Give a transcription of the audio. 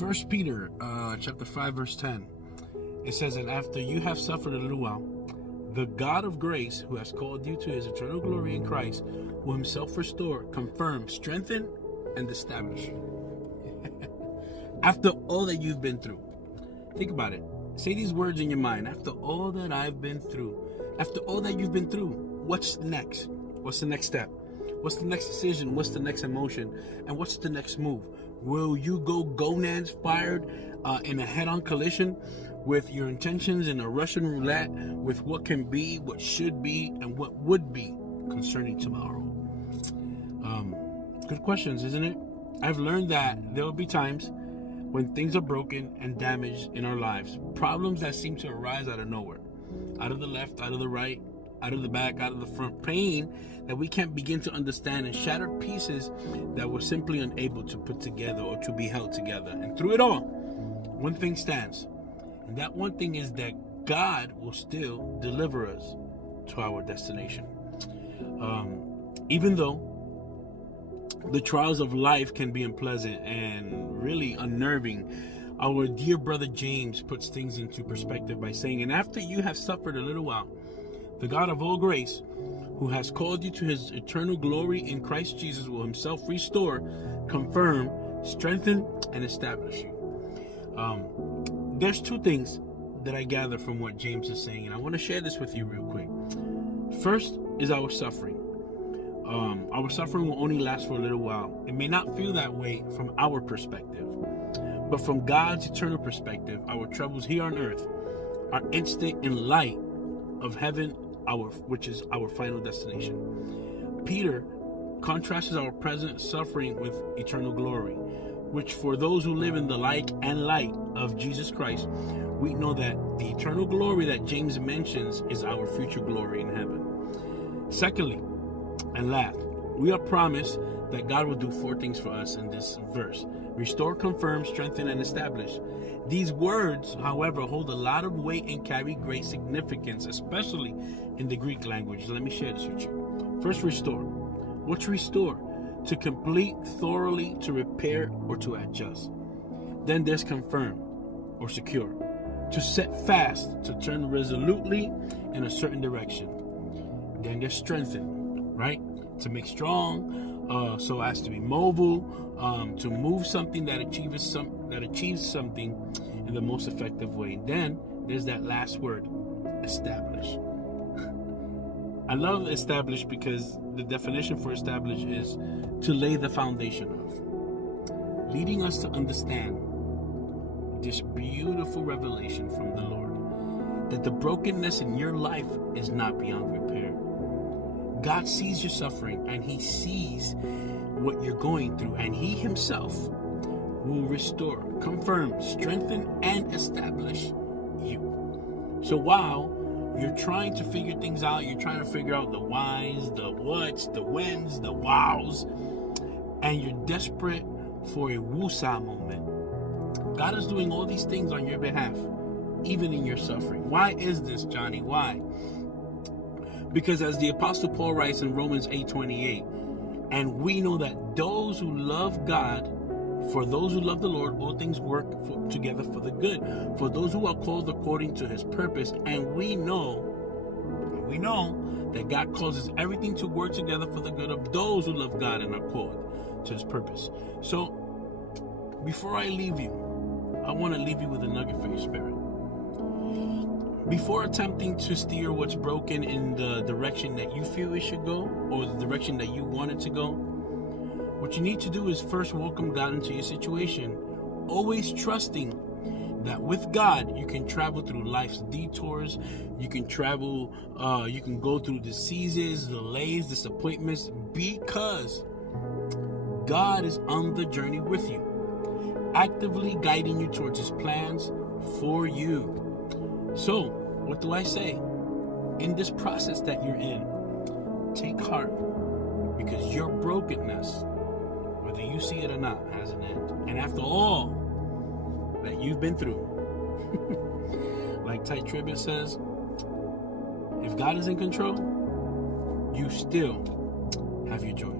First Peter chapter 5 verse 10. It says, and after you have suffered a little while, the God of grace, who has called you to his eternal glory in Christ, will himself restore, confirm, strengthen, and establish you. After all that you've been through. Think about it. Say these words in your mind. After all that I've been through. After all that you've been through, what's next? What's the next step? What's the next decision? What's the next emotion? And what's the next move? Will you go gonads fired in a head-on collision with your intentions in a Russian roulette with what can be, what should be, and what would be concerning tomorrow? Good questions, isn't it? I've learned that there will be times when things are broken and damaged in our lives. Problems that seem to arise out of nowhere. Out of the left, out of the right, out of the back, out of the front. Pain that we can't begin to understand, and shattered pieces that we're simply unable to put together or to be held together. And through it all, one thing stands. And that one thing is that God will still deliver us to our destination. Even though the trials of life can be unpleasant and really unnerving, our dear brother James puts things into perspective by saying, and after you have suffered a little while, the God of all grace, who has called you to his eternal glory in Christ Jesus, will himself restore, confirm, strengthen, and establish you. There's two things that I gather from what James is saying, and I want to share this with you real quick. First is our suffering. Our suffering will only last for a little while. It may not feel that way from our perspective, but from God's eternal perspective, our troubles here on earth are instant in light of heaven, which is our final destination. Peter contrasts our present suffering with eternal glory, which for those who live in the like and light of Jesus Christ, we know that the eternal glory that James mentions is our future glory in heaven. Secondly, and last, we are promised that God will do four things for us in this verse: restore, confirm, strengthen, and establish. These words, however, hold a lot of weight and carry great significance, especially in the Greek language. Let me share this with you. First, restore. What's restore? To complete, thoroughly, to repair, or to adjust. Then there's confirm, or secure. To set fast, to turn resolutely in a certain direction. Then there's strengthen, right? To make strong, so as to be mobile, to move something that achieves something in the most effective way. Then there's that last word, establish. I love establish because the definition for establish is to lay the foundation of, leading us to understand this beautiful revelation from the Lord, that the brokenness in your life is not beyond repair. God sees your suffering, and he sees what you're going through, and he himself will restore, confirm, strengthen, and establish you. So while you're trying to figure things out, you're trying to figure out the whys, the whats, the whens, the wows, and you're desperate for a woosah moment, God is doing all these things on your behalf, even in your suffering. Why is this, Johnny? Why? Because as the Apostle Paul writes in Romans 8:28, and we know that those who love God, for those who love the Lord, all things work together for the good, for those who are called according to his purpose. And we know that God causes everything to work together for the good of those who love God and are called to his purpose. So before I leave you, I want to leave you with a nugget for your spirit. Before attempting to steer what's broken in the direction that you feel it should go, or the direction that you want it to go, what you need to do is first welcome God into your situation, always trusting that with God you can travel through life's detours, you can go through diseases, delays, disappointments, because God is on the journey with you, actively guiding you towards his plans for you. So, what do I say? In this process that you're in, take heart, because your brokenness, whether you see it or not, has an end. And after all that you've been through, like Ty Tribbett says, if God is in control, you still have your joy.